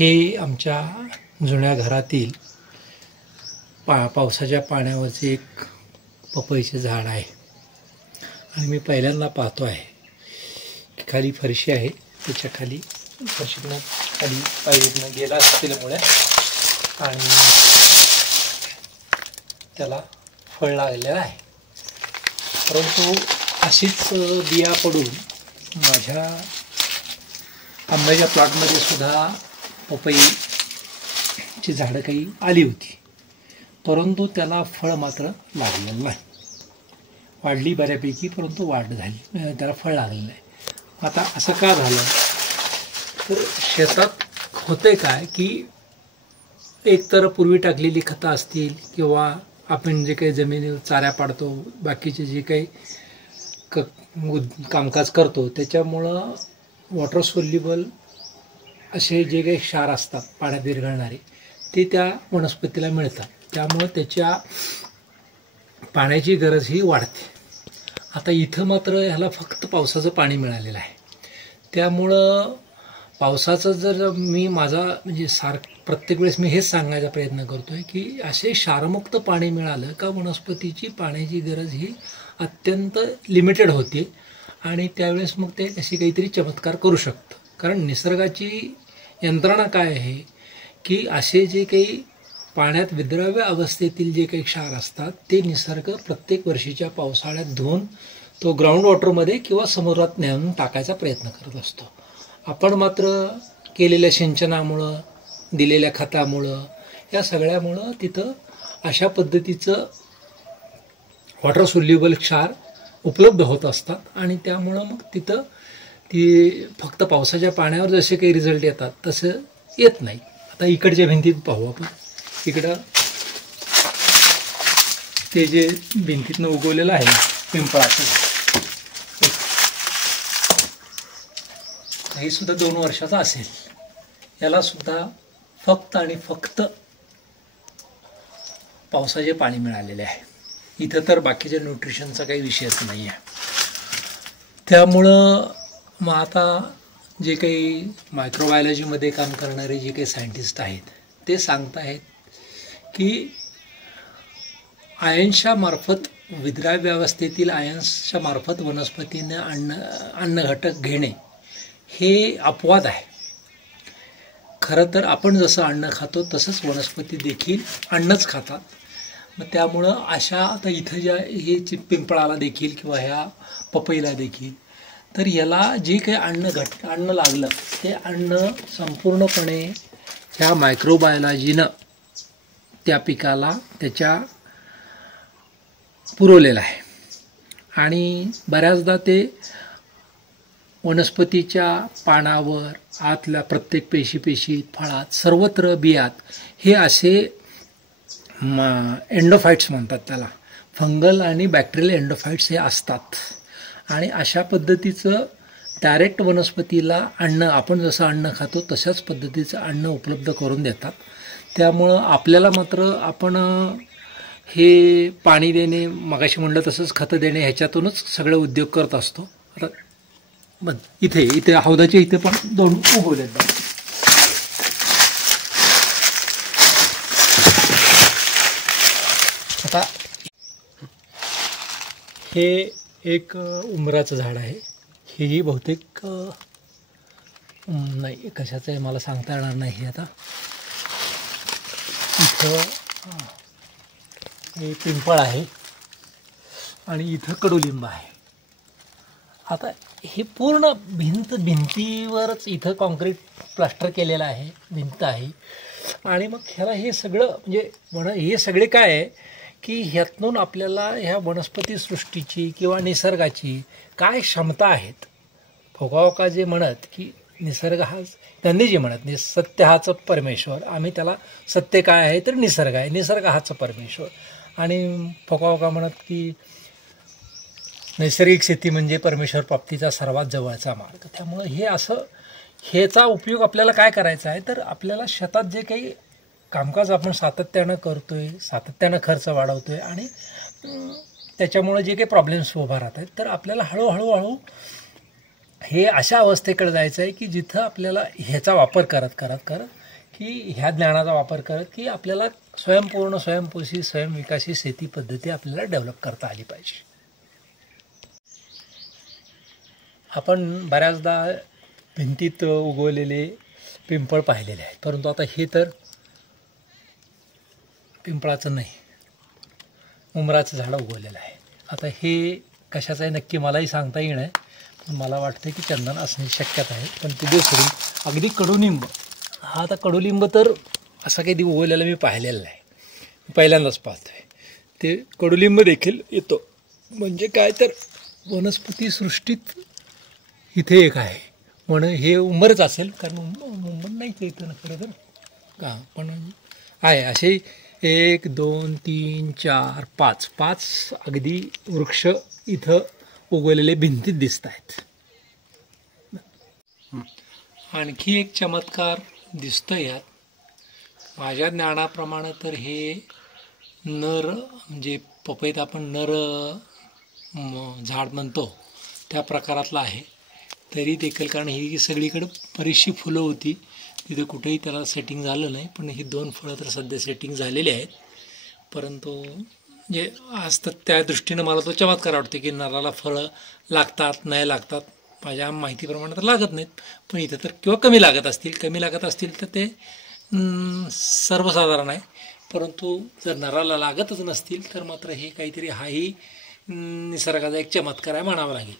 हे आमच्या जुन्या घरातील पावसाच्या पाण्यावरचे एक पपईचे झाड आहे आणि मी पहिल्यांदा पाहतो आहे की खाली फरशी आहे, त्याच्या खाली फरशीतनं खाली पायरीतनं गेला असल्यामुळे आणि त्याला फळ लागलेलं आहे. परंतु अशीच बिया पडून माझ्या आंब्याच्या प्लॉटमध्ये सुद्धा पपईची झाडं काही आली होती, परंतु त्याला फळ मात्र लागलेलं नाही. वाढली बऱ्यापैकी, परंतु वाढ झाली, त्याला फळ लागलेलं नाही. आता असं का झालं तर शेतात होते काय की एकतर पूर्वी टाकलेली खतं असतील किंवा आपण जे काही जमिनीवर चाऱ्या पाडतो, बाकीचे जे काही कामकाज करतो, त्याच्यामुळं वॉटर सोल्युबल असे जे काही क्षार असतात पाण्यात विरघळणारे ते त्या वनस्पतीला मिळतात, त्यामुळं त्याच्या पाण्याची गरजही वाढते. आता इथं मात्र ह्याला फक्त पावसाचं पाणी मिळालेलं आहे, त्यामुळं पावसाचं जर मी माझा म्हणजे प्रत्येक वेळेस मी हेच सांगायचा प्रयत्न करतो आहे की असे क्षारमुक्त पाणी मिळालं का वनस्पतीची पाण्याची गरज ही अत्यंत लिमिटेड होते आणि त्यावेळेस मग ते अशी काहीतरी चमत्कार करू शकतं. कारण निसर्गाची यंत्रणा काय आहे की असे जे काही पाण्यात विद्राव्य अवस्थेतील जे काही क्षार असतात ते निसर्ग प्रत्येक वर्षीच्या पावसाळ्यात धुवून तो ग्राउंड वॉटरमध्ये किंवा समुद्रात नेऊन टाकायचा प्रयत्न करत असतो. आपण मात्र केलेल्या सिंचनामुळं, दिलेल्या खतामुळं, या सगळ्यामुळं तिथं अशा पद्धतीचं वॉटर सोल्युबल क्षार उपलब्ध होत असतात आणि त्यामुळं मग तिथं ती फक्त पावसाच्या पाण्यावर जसे काही रिझल्ट येतात तसं येत नाही. आता इकडच्या भिंतीत पाहू आपण. इकडं ते जे भिंतीतनं उगवलेलं आहे पिंपळाचं, हे सुद्धा 2 वर्षाचा असेल. याला सुद्धा फक्त आणि फक्त पावसाचे पाणी मिळालेले आहे. इथं तर बाकीच्या न्यूट्रिशनचा काही विषयच नाही आहे. त्यामुळं मग आता जे काही मायक्रोबायोलॉजीमध्ये काम करणारे जे काही सायंटिस्ट आहेत ते सांगत आहेत की आयन्सच्या मार्फत, विद्राव्य अवस्थेतील आयन्सच्या मार्फत वनस्पतीने अन्न घटक घेणे हे अपवाद आहे. खरं तर आपण जसं अन्न खातो तसंच वनस्पती देखील अन्नच खातात. मग त्यामुळं अशा आता इथं ज्या हे पिंपळाला देखील किंवा ह्या पपईला देखील तर याला जे काही अन्न लागलं ते अन्न संपूर्णपणे ह्या मायक्रोबायोलॉजीनं त्या पिकाला त्याच्या पुरवलेलं आहे आणि बऱ्याचदा ते वनस्पतीच्या पानावर, आतल्या प्रत्येक पेशीत, फळात, सर्वत्र बियात हे असे एंडोफाइट्स म्हणतात त्याला, फंगल आणि बॅक्टेरियल एंडोफाइट्स हे असतात आणि अशा पद्धतीचं डायरेक्ट वनस्पतीला अन्न, आपण जसं अन्न खातो तशाच पद्धतीचं अन्न उपलब्ध करून देतात. त्यामुळं आपल्याला मात्र आपण हे पाणी देणे, मगाशी म्हणलं तसंच खतं देणे, ह्याच्यातूनच सगळे उद्योग करत असतो. आता इथे हौदाच्या इथे पण 2 उगवलेत. आता हे एक उंबराचं झाड आहे. हेही बहुतेक नाही कशाचं आहे मला सांगता येणार नाही. आता इथं हे पिंपळ आहे आणि इथं कडुलिंब आहे. आता हे पूर्ण भिंतीवरच इथं कॉन्क्रीट प्लास्टर केलेलं आहे, भिंत आहे आणि मग ह्याला हे सगळं म्हणजे हे सगळे काय आहे की ह्यातून आपल्याला ह्या वनस्पती सृष्टीची किंवा निसर्गाची काय क्षमता आहेत. फोकावका जे म्हणत की निसर्ग हा, त्यांनी जे म्हणत सत्य हाच परमेश्वर, आम्ही त्याला सत्य काय आहे तर निसर्ग आहे, निसर्ग हाच परमेश्वर. आणि फोकावका म्हणत की नैसर्गिक शेती म्हणजे परमेश्वर प्राप्तीचा सर्वात जवळचा मार्ग. त्यामुळं हे असं, ह्याचा उपयोग आपल्याला काय करायचा आहे तर आपल्याला शेतात जे काही कामकाज आपण सातत्यानं करतोय, सातत्यानं खर्च वाढवतोय आणि त्याच्यामुळे जे काही प्रॉब्लेम्स उभा राहत आहेत तर आपल्याला हळूहळू हे अशा अवस्थेकडे जायचं आहे की जिथं आपल्याला ह्याचा वापर करत की ह्या ज्ञानाचा वापर करत की आपल्याला स्वयंपूर्ण स्वयंपोषी स्वयंविकासी शेती पद्धती आपल्याला डेव्हलप करता आली पाहिजे. आपण बऱ्याचदा भिंतीत उगवलेले पिंपळ पाहिलेले आहेत, परंतु आता हे तर पिंपळाचं नाही, उमराचं झाड उगवलेलं आहे. आता हे कशाचं आहे नक्की मलाही सांगता येणं आहे, पण मला वाटतं की चंदन असण्याची शक्यता आहे. पण ते दिवस सोडून अगदी कडुलिंब, हा आता कडुलिंब तर असा काही उगवलेला मी पाहिलेला नाही, पहिल्यांदाच पाहतो आहे. ते कडुलिंब देखील येतो म्हणजे काय तर वनस्पती सृष्टीत इथे एक आहे म्हणून हे उंबरच असेल, कारण उंबर नाहीच येतं ना खरं तर का, पण आहे असे 1 2 3 4 5 अगदी वृक्ष इथं उगवलेले भिंतीत दिसत आहेत. आणखी एक चमत्कार दिसतो यात माझ्या ज्ञानाप्रमाणे, तर हे नर म्हणजे पपईत आपण नर झाड म्हणतो त्या प्रकारातलं आहे. तरी देखील कारण ही सगळीकडे बरीचशी फुलं होती, तिथे कुठेही त्याला सेटिंग झालं नाही. पण ही 2 फळं तर सध्या सेटिंग झालेली आहेत. परंतु म्हणजे आज तर त्या दृष्टीनं मला तो चमत्कार वाटते की नराला फळं लागतात नाही लागतात, माझ्या माहितीप्रमाणे तर लागत नाहीत. पण इथं तर किंवा कमी लागत असतील तर ते सर्वसाधारण आहे. परंतु जर नराला लागतच नसतील तर मात्र हे काहीतरी हाही निसर्गाचा एक चमत्कार आहे म्हणावा लागेल.